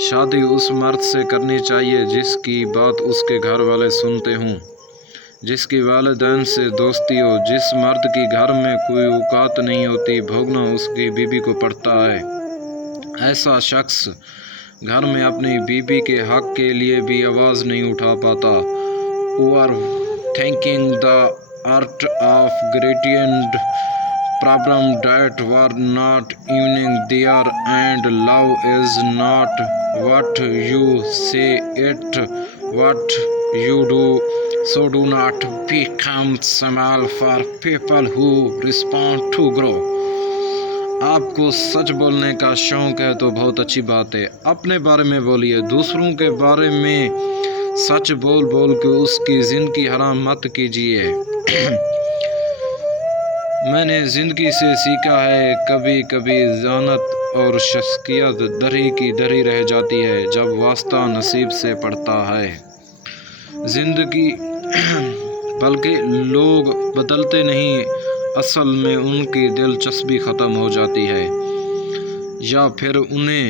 शादी उस मर्द से करनी चाहिए जिसकी बात उसके घर वाले सुनते हों, जिसकी वालिदैन से दोस्ती हो। जिस मर्द की घर में कोई औकात नहीं होती, भोगना उसकी बीवी को पड़ता है। ऐसा शख्स घर में अपनी बीवी के हक के लिए भी आवाज़ नहीं उठा पाता। We are thinking the art of gradient problem that were not even there, and love is not what you say it, what you do. So do not become small for people who respond to grow. आपको सच बोलने का शौक है तो बहुत अच्छी बात है। अपने बारे में बोलिए, दूसरों के बारे में सच बोल बोल के उसकी ज़िंदगी हराम मत कीजिए। मैंने ज़िंदगी से सीखा है, कभी कभी ज़ानत और शख्सियत दरी की दरी रह जाती है जब वास्ता नसीब से पड़ता है। ज़िंदगी बल्कि लोग बदलते नहीं, असल में उनकी दिलचस्पी ख़त्म हो जाती है, या फिर उन्हें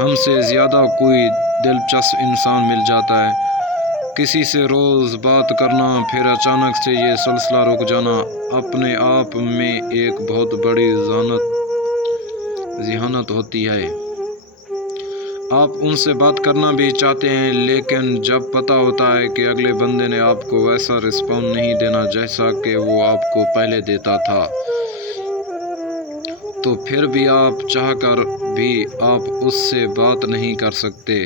हमसे ज़्यादा कोई दिलचस्प इंसान मिल जाता है। किसी से रोज़ बात करना, फिर अचानक से ये सिलसिला रुक जाना अपने आप में एक बहुत बड़ी ज़हानत होती है। आप उनसे बात करना भी चाहते हैं, लेकिन जब पता होता है कि अगले बंदे ने आपको वैसा रिस्पॉन्ड नहीं देना जैसा कि वो आपको पहले देता था, तो फिर भी आप चाहकर भी आप उससे बात नहीं कर सकते।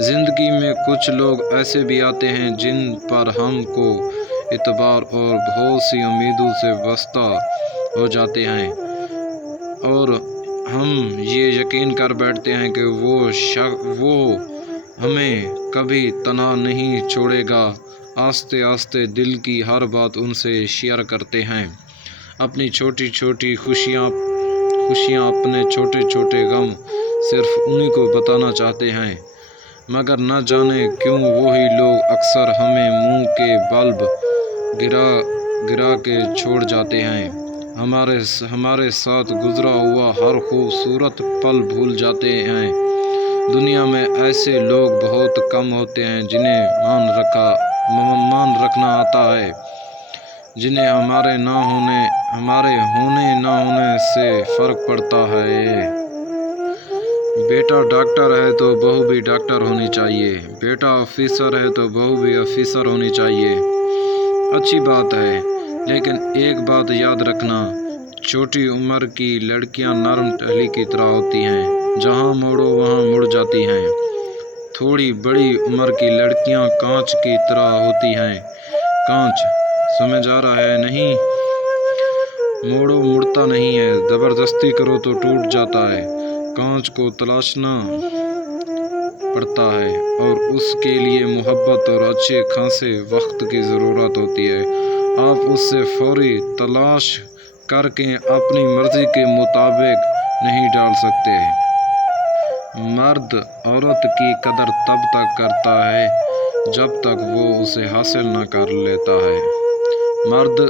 ज़िंदगी में कुछ लोग ऐसे भी आते हैं जिन पर हमको इतबार और बहुत सी उम्मीदों से वास्ता हो जाते हैं, और हम ये यकीन कर बैठते हैं कि वो हमें कभी तना नहीं छोड़ेगा। आस्ते आस्ते दिल की हर बात उनसे शेयर करते हैं, अपनी छोटी छोटी खुशियाँ, अपने छोटे छोटे गम सिर्फ उन्हीं को बताना चाहते हैं, मगर न जाने क्यों वही लोग अक्सर हमें मुंह के बल्ब गिरा के छोड़ जाते हैं। हमारे साथ गुजरा हुआ हर खूबसूरत पल भूल जाते हैं। दुनिया में ऐसे लोग बहुत कम होते हैं जिन्हें मान रखना आता है, जिन्हें हमारे होने ना होने से फ़र्क पड़ता है। बेटा डॉक्टर है तो बहू भी डॉक्टर होनी चाहिए, बेटा ऑफिसर है तो बहू भी ऑफिसर होनी चाहिए। अच्छी बात है, लेकिन एक बात याद रखना, छोटी उम्र की लड़कियां नरम टहली की तरह होती हैं, जहां मोड़ो वहां मुड़ जाती हैं। थोड़ी बड़ी उम्र की लड़कियां कांच की तरह होती हैं। कांच समझ आ रहा है? नहीं, मोड़ो मुड़ता नहीं है, ज़बरदस्ती करो तो टूट जाता है। कांच को तलाशना पड़ता है और उसके लिए मोहब्बत और अच्छे खासे वक्त की ज़रूरत होती है। आप उससे फौरी तलाश करके अपनी मर्ज़ी के मुताबिक नहीं डाल सकते। मर्द औरत की कदर तब तक करता है जब तक वो उसे हासिल न कर लेता है। मर्द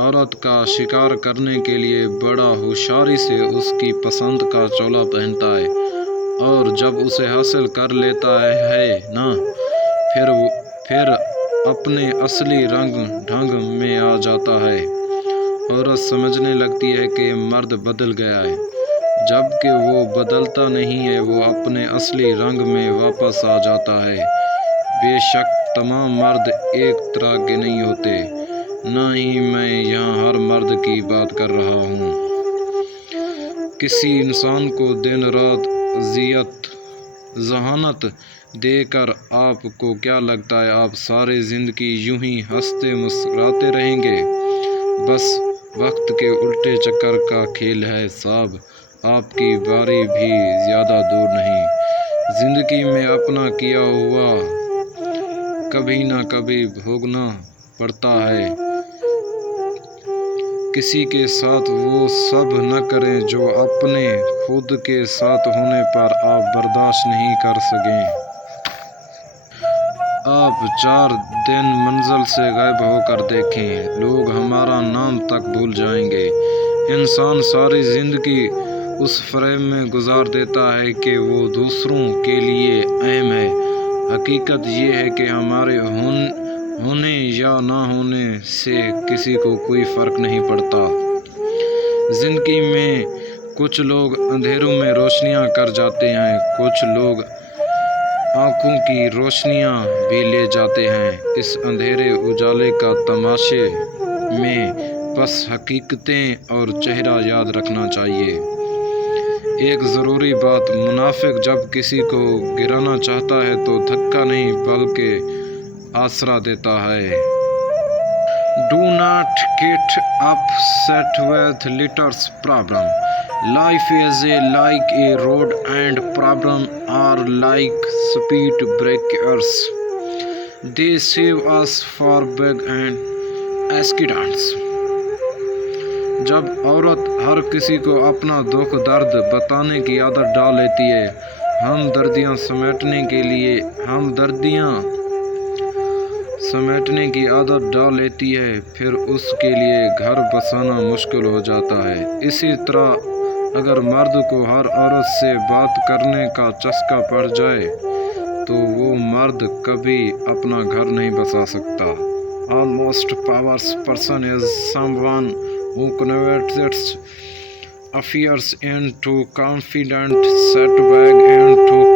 औरत का शिकार करने के लिए बड़ा होशियारी से उसकी पसंद का चोला पहनता है, और जब उसे हासिल कर लेता है ना, फिर अपने असली रंग ढंग में आ जाता है। औरत समझने लगती है कि मर्द बदल गया है, जबकि वो बदलता नहीं है, वो अपने असली रंग में वापस आ जाता है। बेशक तमाम मर्द एक तरह के नहीं होते, ना ही मैं यहाँ हर मर्द की बात कर रहा हूँ। किसी इंसान को दिन रात ज़हानत देकर आपको क्या लगता है आप सारी ज़िंदगी यूं ही हंसते मुस्कुराते रहेंगे? बस वक्त के उल्टे चक्कर का खेल है साहब, आपकी बारी भी ज़्यादा दूर नहीं। ज़िंदगी में अपना किया हुआ कभी ना कभी भोगना पड़ता है। किसी के साथ वो सब न करें जो अपने खुद के साथ होने पर आप बर्दाश्त नहीं कर सकें। आप 4 दिन मंजिल से गायब होकर देखें, लोग हमारा नाम तक भूल जाएंगे। इंसान सारी ज़िंदगी اس فریب میں گزار دیتا ہے کہ وہ دوسروں کے لیے اہم ہے۔ حقیقت یہ ہے کہ ہمارے ہونے یا نہ ہونے سے کسی کو کوئی فرق نہیں پڑتا۔ زندگی میں کچھ لوگ اندھیروں میں روشنیاں کر جاتے ہیں، کچھ لوگ آنکھوں کی روشنیاں بھی لے جاتے ہیں۔ اس اندھیرے اجالے کا تماشے میں بس حقیقتیں اور چہرہ یاد رکھنا چاہیے۔ ایک ضروری بات، منافق جب کسی کو گرانا چاہتا ہے تو دھکا نہیں بلکہ آسرا دیتا ہے۔ Do not get upset with little problems. Life is like a road and problems are like speed breakers. They save us from big accidents. جب عورت ہر کسی کو اپنا دکھ درد بتانے کی عادت ڈال لیتی ہے، ہمدردیاں سمیٹنے کی عادت ڈال لیتی ہے، پھر اس کے لیے گھر بسانا مشکل ہو جاتا ہے۔ اسی طرح اگر مرد کو ہر عورت سے بات کرنے کا چسکا پڑ جائے تو وہ مرد کبھی اپنا گھر نہیں بسا سکتا۔ A most powerful person is someone who converts affairs into confident setback into